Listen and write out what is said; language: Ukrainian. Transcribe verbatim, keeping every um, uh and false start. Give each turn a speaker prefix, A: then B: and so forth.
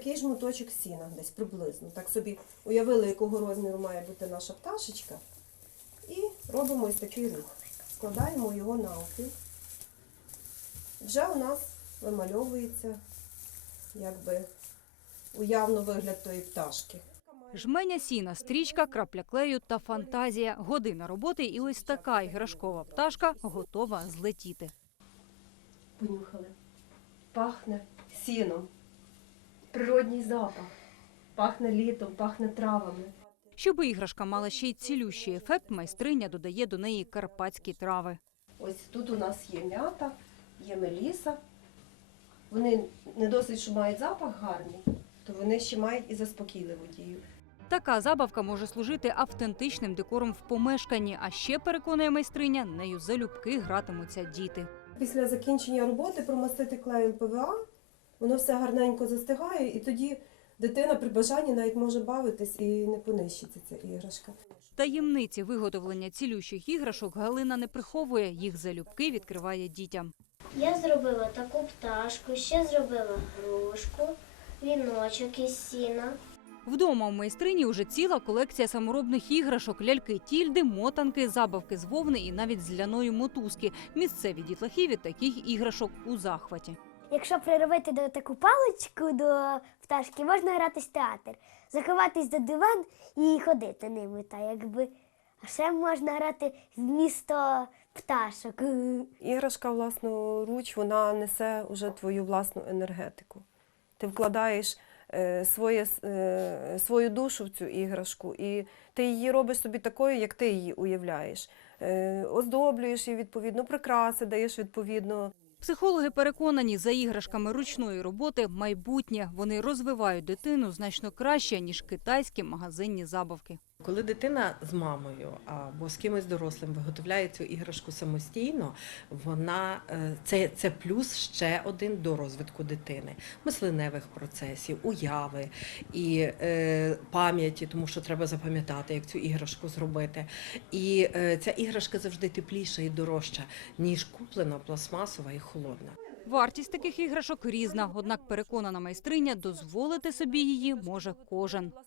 A: такий жмуточок сіна, десь приблизно. Так собі уявили, якого розміру має бути наша пташечка. І робимо ось такий рух. Складаємо його навпіл. Вже у нас вимальовується якби уявно вигляд тої пташки.
B: Жменя сіна, стрічка, крапля клею та фантазія. Година роботи і ось така іграшкова пташка готова злетіти.
A: Понюхали. Пахне сіном. Природній запах. Пахне літом, пахне травами.
B: Щоб іграшка мала ще й цілющий ефект, майстриня додає до неї карпатські трави.
A: Ось тут у нас є м'ята, є меліса. Вони не досить, що мають запах гарний, то вони ще мають і заспокійливу дію.
B: Така забавка може служити автентичним декором в помешканні, а ще, переконує майстриня, нею залюбки гратимуться діти.
A: Після закінчення роботи промастити клеєм Пе Ве А, воно все гарненько застигає, і тоді дитина при бажанні навіть може бавитись і не понищиться ця іграшка.
B: Таємниці виготовлення цілющих іграшок Галина не приховує, їх залюбки відкриває дітям.
C: Я зробила таку пташку, ще зробила грушку, віночок із сіна.
B: Вдома у майстрині уже ціла колекція саморобних іграшок, ляльки Тільди, мотанки, забавки з вовни і навіть з ляної мотузки. Місцеві дітлахи від таких іграшок у захваті.
D: Якщо приробити до таку паличку до пташки, можна гратись в театр, заховатись до диван і ходити ними. Та якби. А ще можна грати в місто пташок.
A: Іграшка власноруч, вона несе вже твою власну енергетику. Ти вкладаєш е, своє, е, свою душу в цю іграшку, і ти її робиш собі такою, як ти її уявляєш. Е, оздоблюєш її відповідно, прикраси даєш відповідно.
B: Психологи переконані, за іграшками ручної роботи майбутнє. Вони розвивають дитину значно краще, ніж китайські магазинні забавки.
E: Коли дитина з мамою або з кимось дорослим виготовляє цю іграшку самостійно, вона це, це плюс ще один до розвитку дитини, мисленевих процесів, уяви і е, пам'яті, тому що треба запам'ятати, як цю іграшку зробити. І е, ця іграшка завжди тепліша і дорожча, ніж куплена, пластмасова і холодна.
B: Вартість таких іграшок різна, однак переконана майстриня, дозволити собі її може кожен.